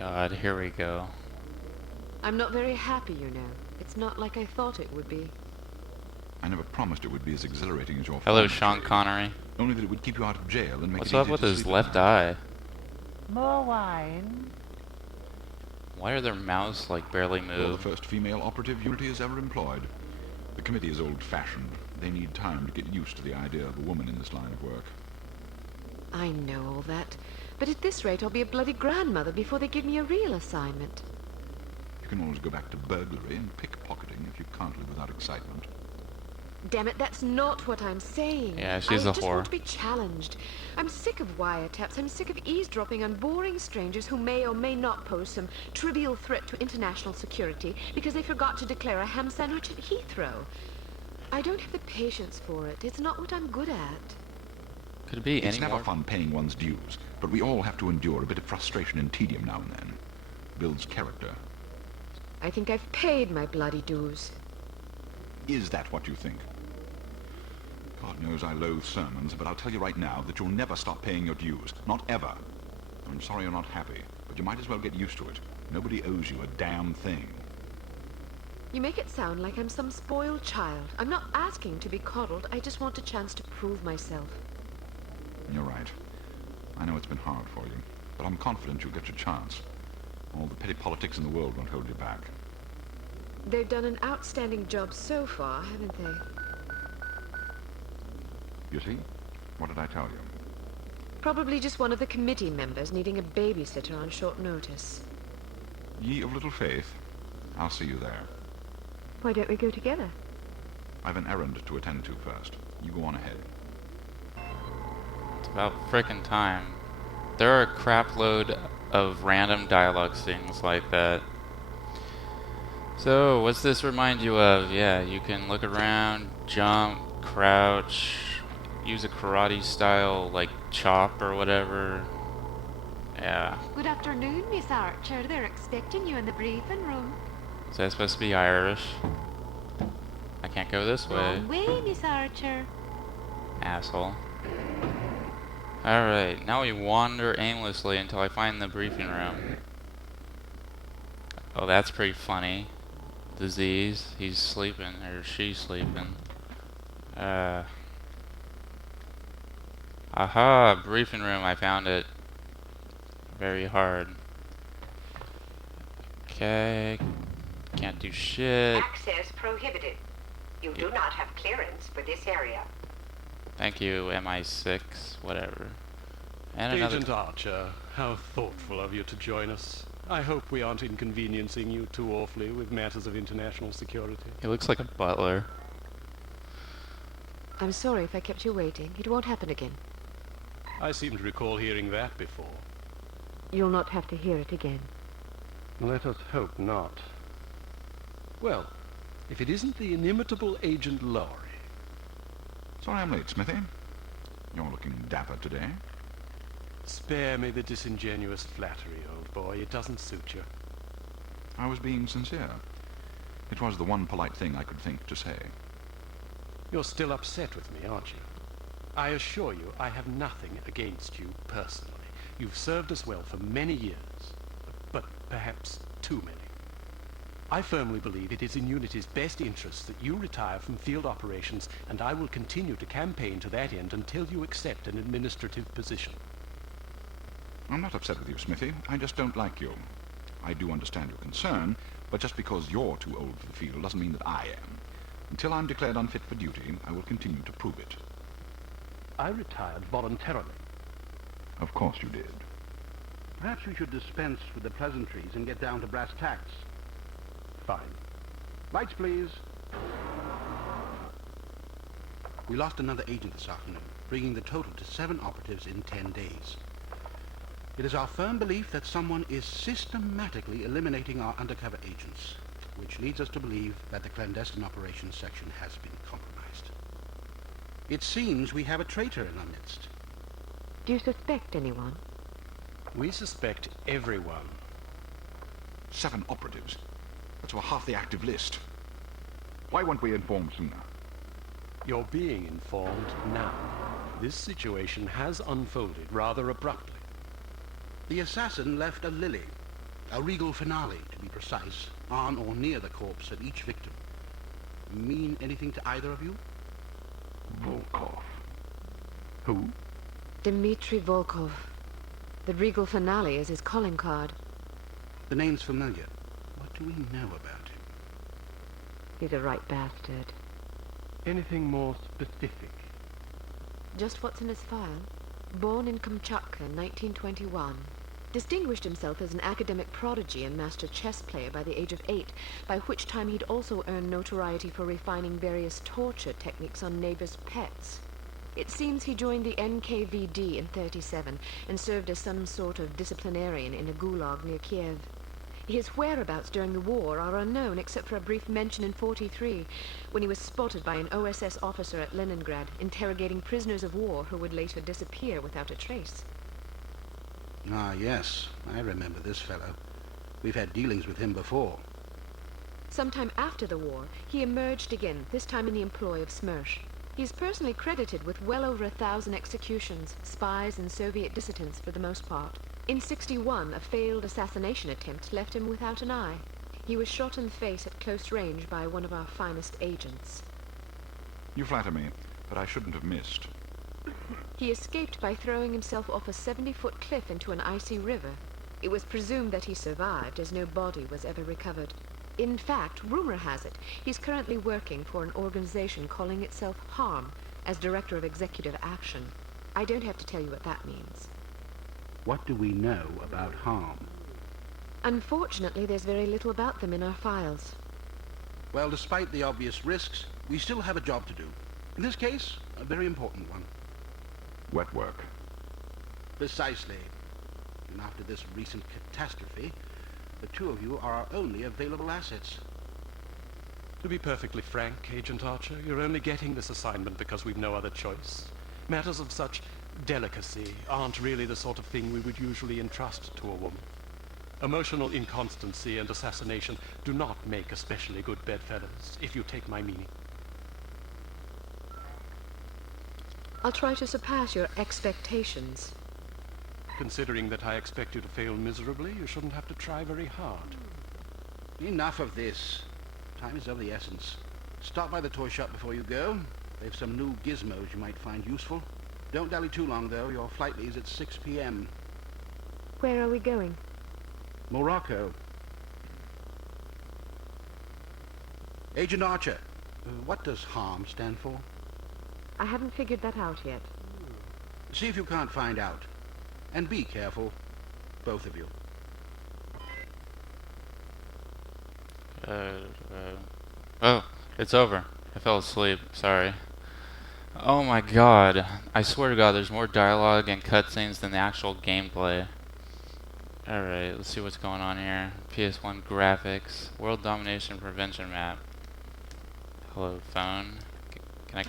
God, here we go. I'm not very happy, you know. It's not like I thought it would be. I never promised it would be as exhilarating as your Hello, former Sean trade. Connery. Only that it would keep you out of jail and make What's it up easy with to his sleep at left night. eye? More wine? Why are their mouths like barely You're the move? first female operative Unity has ever employed. The committee is old-fashioned. They need time to get used to the idea of a woman in this line of work. I know all that. But at this rate, I'll be a bloody grandmother before they give me a real assignment. You can always go back to burglary and pickpocketing if you can't live without excitement. Damn it, that's not what I'm saying. Yeah, she's a I just whore. want to be challenged. I'm sick of wiretaps. I'm sick of eavesdropping on boring strangers who may or may not pose some trivial threat to international security because they forgot to declare a ham sandwich at Heathrow. I don't have the patience for it. It's not what I'm good at. Could it be It's any never more? fun paying one's dues, but we all have to endure a bit of frustration and tedium now and then. Builds character. I think I've paid my bloody dues. Is that what you think? God knows I loathe sermons, but I'll tell you right now that you'll never stop paying your dues. Not ever. I'm sorry you're not happy, but you might as well get used to it. Nobody owes you a damn thing. You make it sound like I'm some spoiled child. I'm not asking to be coddled. I just want a chance to prove myself. You're right. I know it's been hard for you, but I'm confident you'll get your chance. All the petty politics in the world won't hold you back. They've done an outstanding job so far, haven't they? You see? What did I tell you? Probably just one of the committee members needing a babysitter on short notice. Ye of little faith, I'll see you there. Why don't we go together? I've an errand to attend to first. You go on ahead. It's about frickin' time. There are a crap load of random dialogue things like that. So, what's this remind you of? Yeah, you can look around, jump, crouch, use a karate style like chop or whatever. Yeah. Good afternoon, Miss Archer. They're expecting you in the briefing room. Is that supposed to be Irish? I can't go this way. Wrong way, Miss Archer. Asshole. Alright, now we wander aimlessly until I find the briefing room. Oh, that's pretty funny. Disease. He's sleeping, or she's sleeping. Aha! Briefing room, I found it. Very hard. Okay. Can't do shit. Access prohibited. You do not have clearance for this area. Thank you, MI6, whatever. And another. Agent Archer, how thoughtful of you to join us. I hope we aren't inconveniencing you too awfully with matters of international security. He looks like a butler. I'm sorry if I kept you waiting. It won't happen again. I seem to recall hearing that before. You'll not have to hear it again. Let us hope not. Well, if it isn't the inimitable Agent Lowry. Sorry I'm late, Smithy. You're looking dapper today. Spare me the disingenuous flattery, old boy. It doesn't suit you. I was being sincere. It was the one polite thing I could think to say. You're still upset with me, aren't you? I assure you, I have nothing against you personally. You've served us well for many years, but perhaps too many. I firmly believe it is in Unity's best interest that you retire from field operations, and I will continue to campaign to that end until you accept an administrative position. I'm not upset with you, Smithy. I just don't like you. I do understand your concern, but just because you're too old for the field doesn't mean that I am. Until I'm declared unfit for duty, I will continue to prove it. I retired voluntarily. Of course you did. Perhaps we should dispense with the pleasantries and get down to brass tacks. Fine. Lights, please. We lost another agent this afternoon, bringing the total to 7 operatives in 10 days. It is our firm belief that someone is systematically eliminating our undercover agents, which leads us to believe that the clandestine operations section has been compromised. It seems we have a traitor in our midst. Do you suspect anyone? We suspect everyone. 7 operatives. That's over half the active list. Why weren't we informed sooner? You're being informed now. This situation has unfolded rather abruptly. The assassin left a lily. A regal finale, to be precise, on or near the corpse of each victim. Mean anything to either of you? Volkov. Who? Dmitri Volkov. The regal finale is his calling card. The name's familiar. What do we know about him? He's a right bastard. Anything more specific? Just what's in his file. Born in Kamchatka in 1921. Distinguished himself as an academic prodigy and master chess player by the age of 8, by which time he'd also earned notoriety for refining various torture techniques on neighbors' pets. It seems he joined the NKVD in 37 and served as some sort of disciplinarian in a gulag near Kiev. His whereabouts during the war are unknown except for a brief mention in 43 when he was spotted by an OSS officer at Leningrad interrogating prisoners of war who would later disappear without a trace. Ah, yes, I remember this fellow. We've had dealings with him before. Sometime after the war, he emerged again, this time in the employ of Smersh. He's personally credited with well over 1,000 executions, spies and Soviet dissidents for the most part. In 61, a failed assassination attempt left him without an eye. He was shot in the face at close range by one of our finest agents. You flatter me, but I shouldn't have missed. He escaped by throwing himself off a 70-foot cliff into an icy river. It was presumed that he survived, as no body was ever recovered. In fact, rumor has it, he's currently working for an organization calling itself HARM as Director of Executive Action. I don't have to tell you what that means. What do we know about harm? Unfortunately, there's very little about them in our files. Well, despite the obvious risks, we still have a job to do. In this case, a very important one. Wet work. Precisely. And after this recent catastrophe, the two of you are our only available assets. To be perfectly frank, Agent Archer, you're only getting this assignment because we've no other choice. Matters of such delicacy aren't really the sort of thing we would usually entrust to a woman. Emotional inconstancy and assassination do not make especially good bedfellows, if you take my meaning. I'll try to surpass your expectations. Considering that I expect you to fail miserably, you shouldn't have to try very hard. Enough of this. Time is of the essence. Stop by the toy shop before you go. They've some new gizmos you might find useful. Don't dally too long, though. Your flight leaves at 6 p.m. Where are we going? Morocco. Agent Archer, what does HARM stand for? I haven't figured that out yet. See if you can't find out. And be careful, both of you. Oh, it's over. I fell asleep. Sorry. Oh my god. I swear to god there's more dialogue and cutscenes than the actual gameplay. Alright, let's see what's going on here. PS1 graphics. World Domination Prevention Map. Hello, phone. Can I...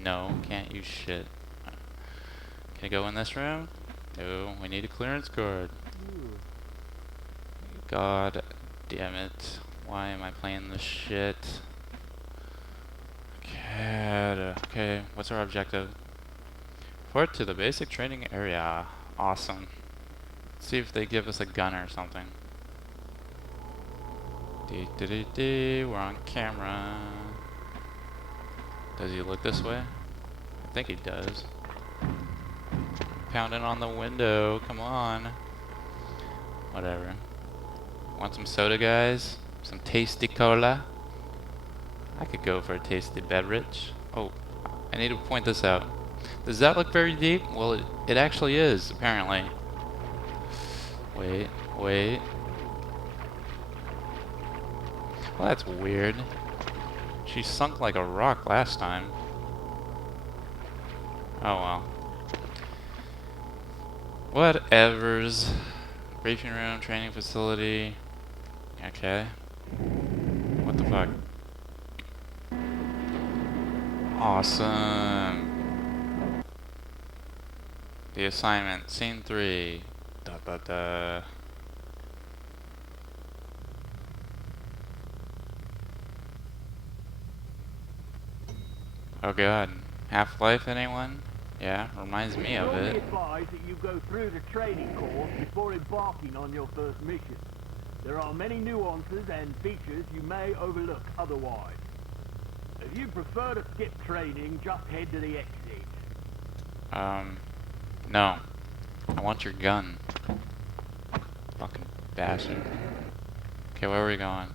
No, can't use shit. Can I go in this room? No, we need a clearance card. God damn it. Why am I playing this shit? Okay, what's our objective? Report to the basic training area. Awesome. Let's see if they give us a gun or something. We're on camera. Does he look this way? I think he does. Pounding on the window, come on. Whatever. Want some soda, guys? Some tasty cola? I could go for a tasty beverage. Oh, I need to point this out. Does that look very deep? Well, it actually is, apparently. Wait. Well, that's weird. She sunk like a rock last time. Oh well. Whatevers. Briefing room, training facility. Okay. What the fuck? Awesome. The assignment, scene 3. Oh god. Half-Life, anyone? Yeah, reminds me of it. Advise that you go through the training course before embarking on your first mission. There are many nuances and features you may overlook otherwise. If you prefer to skip training, just head to the exit. No. I want your gun. Fucking bastard. Okay, where are we going?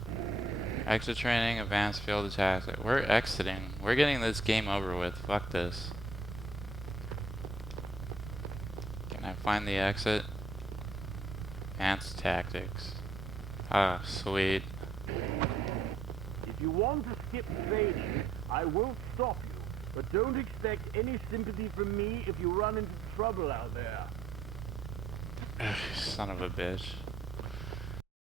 Exit training, advanced field attacks. We're exiting. We're getting this game over with. Fuck this. Can I find the exit? Advanced tactics. Ah, sweet. If you want to skip training, I won't stop you. But don't expect any sympathy from me if you run into trouble out there. Son of a bitch.